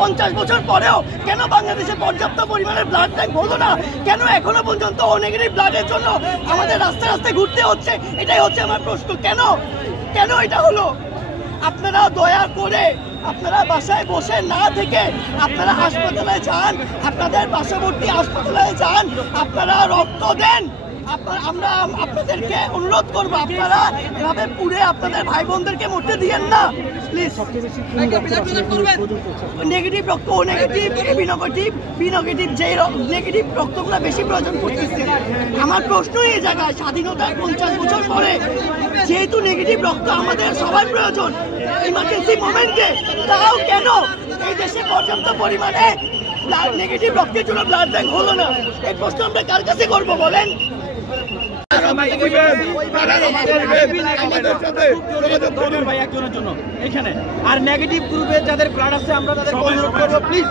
50 বছর পরেও কেন বাংলাদেশে পর্যাপ্ত পরিমাণে ব্লাড ব্যাংক হলো না? কেন এখনো পর্যন্ত ও নেগেটিভ ব্লাডের জন্য আমাদের রাস্তায় রাস্তায় ঘুরতে হচ্ছে? এটাই হচ্ছে আমার প্রশ্ন। কেন কেন এটা হলো? আপনারা দয়া করে আপনারা বাসায় বসে না থেকে আপনারা হাসপাতালে যান, আপনাদের পার্শ্ববর্তী হাসপাতালে যান, আপনারা রক্ত দেন। আমরা আপনাদেরকে অনুরোধ করবো, আপনারা এভাবে পুড়ে আপনাদের ভাই বোনদেরকে মরতে দিয়েন না প্লিজ। নেগেটিভ রক্ত, ও নেগেটিভ, বি নেগেটিভ, যে নেগেটিভ রক্তগুলো বেশি প্রয়োজন পড়তেছে। আমার প্রশ্ন এই জায়গায়, স্বাধীনতার 50 বছর পরে যেহেতু নেগেটিভ রক্ত আমাদের সবার প্রয়োজন ইমার্জেন্সি মোমেন্টে, তাও কেন এই দেশে পর্যাপ্ত পরিমাণে নেগেটিভ রক্তের জন্য ব্লাড ব্যাংক হলো না? এই প্রশ্ন আমরা কার কাছে করবো বলেন? এখানে আর নেগেটিভ গ্রুপে যাদের ব্লাড আছে আমরা তাদের অনুরোধ করবো, প্লিজ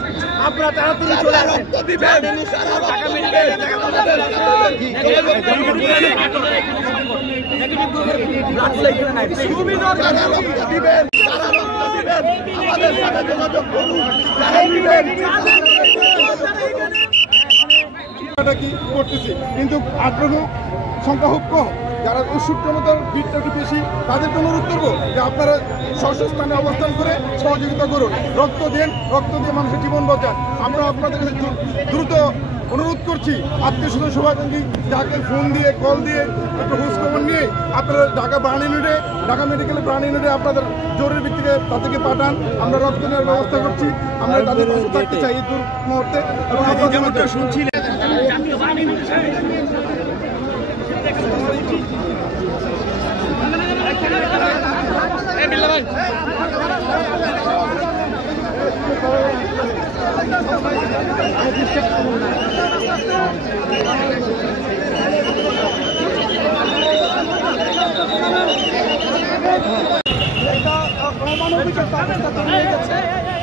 আপনারা তাড়াতাড়ি চলে আসেন। কি করতেছি, কিন্তু আগ্রহ সংখ্যা খুব কম। যারা উৎসুকতার ভিড়টা একটু বেশি, তাদেরকে অনুরোধ করবো যে আপনারা স্বস্ব স্থানে অবস্থান করে সহযোগিতা করুন, রক্ত দিন, রক্ত দিয়ে মানুষের জীবন বাঁচান। আমরা আপনাদের কাছে দ্রুত অনুরোধ করছি, আত্মীয় স্বজন শুভাকাঙ্ক্ষী যাকে ফোন দিয়ে কল দিয়ে একটু খোঁজ খবর নিয়ে আপনারা ঢাকা মেডিকেলে প্রাণ ইউনিটে আপনাদের জরুরি ভিত্তিতে তাদেরকে পাঠান। আমরা রক্ত নেওয়ার ব্যবস্থা করছি, আমরা তাদের পাশে থাকতে চাই এই মুহূর্তে। এবং আপনাদের শুনছিলেন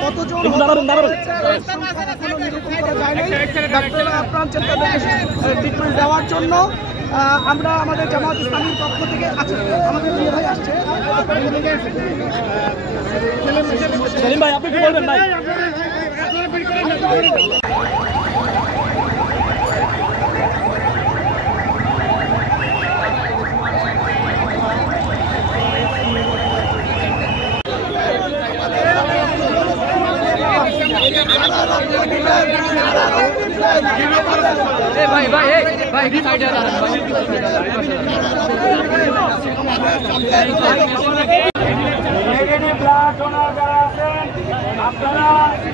কতজন ট্রিটমেন্ট দেওয়ার জন্য আমরা আমাদের জামাত ইসলামীর পক্ষ থেকে আছে, আমাদের প্রিয় ভাই আসছে। সেলিম ভাই, আপনি কি বলবেন ভাই? ভাই কি সাইডে দাঁড়ান ভাই। নেগেটিভ ব্লাড ডোনার যারা আছেন আপনারা আছে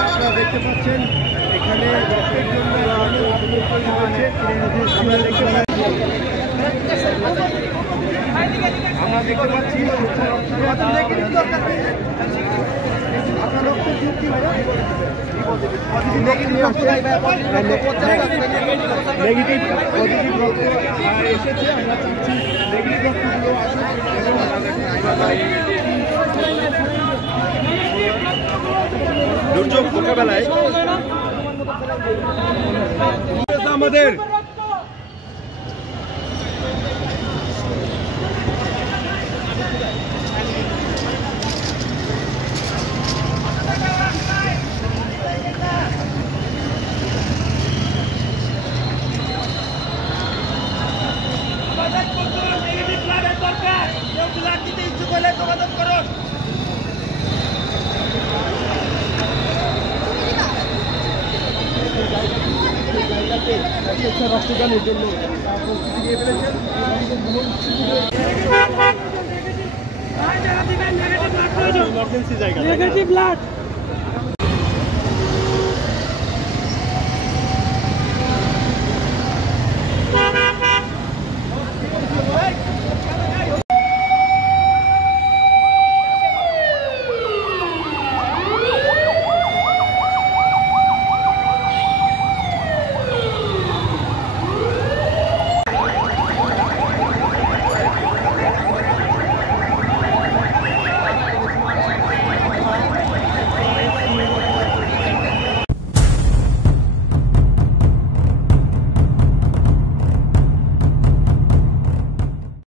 আপনারা দেখতে পাচ্ছেন এখানে রক্তের জন্য আমরা দেখতে পাচ্ছি আপনার রক্তের গ্রুপ কি ভাই? নেগেটিভ পজিটিভ রক্ত এসেছে, আমরা চাচ্ছি নেগেটিভ রক্তগুলো দুর্যোগ মোকাবেলায় আমাদের রক্তদানের জন্য প্রস্তুতি নিয়ে ফেলেছেন। ইমার্জেন্সি জায়গা নেগেটিভ ব্লাড